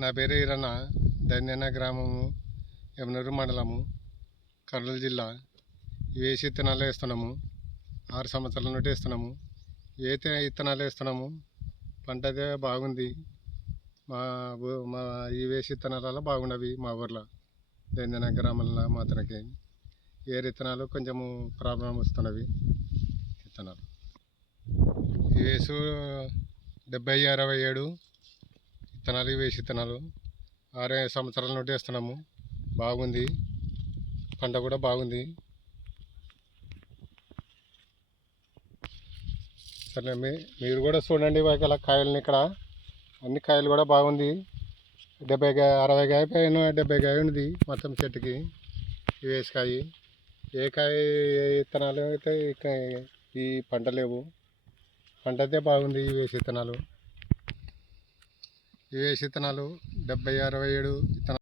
నా పేరు ఈరన్న, దండెన గ్రామము, యమునూరు మండలము, కర్నూలు జిల్లా. వేసి విత్తనాలు వేస్తున్నాము. 6 సంవత్సరాల నుండి వేస్తున్నాము. విత్తనాలు వేస్తున్నాము. పంట అయితే బాగుంది. మా ఈ వేసి విత్తనాలలో బాగున్నవి మా ఊర్లో దండెన గ్రామంలో మాత్రమే. వేరే విత్తనాలు కొంచెము ప్రాబ్లం వస్తున్నవి. విత్తనాలు ఈ వేసు 70-67 విత్తనాలు, వేసి విత్తనాలు 6 సంవత్సరాల నుండి వేస్తున్నాము. బాగుంది, పంట కూడా బాగుంది. సరే మీరు కూడా చూడండి. వాళ్ళ కాయలని ఇక్కడ అన్ని కాయలు కూడా బాగుంది. 60 కాయ పైన 70 కాయ ఉంది మొత్తం చెట్టుకి. ఈ వేసికాయ ఏ కాయ విత్తనాలు అయితే ఈ పంట లేవు. పంట అయితే బాగుంది. ఈ వేసి విత్తనాలు 70-67 విత్తనాలు.